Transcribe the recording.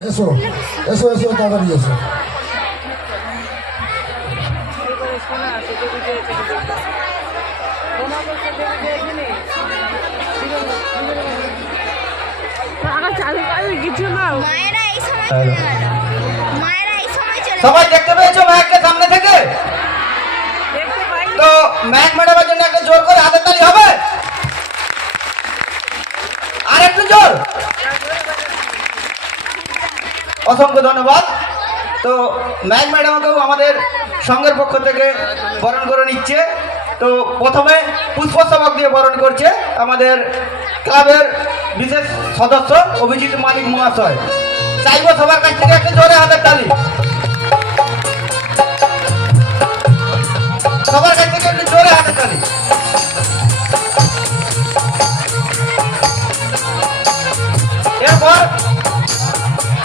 এসো এসো এসো তাড়াতাড়ি এসো। সবাই দেখতে পেয়েছো ম্যাককে সামনে থেকে? তো ম্যাক ম্যাডামের জন্য একটা জোর করে হাতের তালি হবে, আর একটু জোর। অসংখ্য ধন্যবাদ। তো ম্যাক ম্যাডামকেও আমাদের সংঘের পক্ষ থেকে বরণ করে নিচ্ছে। তো প্রথমে পুষ্পস্তবক দিয়ে বরণ করছে আমাদের ক্লাবের বিশেষ সদস্য অভিজিৎ মালিক মহাশয়। চাইবো সবার কাছ থেকে একটা জোরে হাতের তালি, সবার কাছ থেকে একটু জোরে হাতের তালি।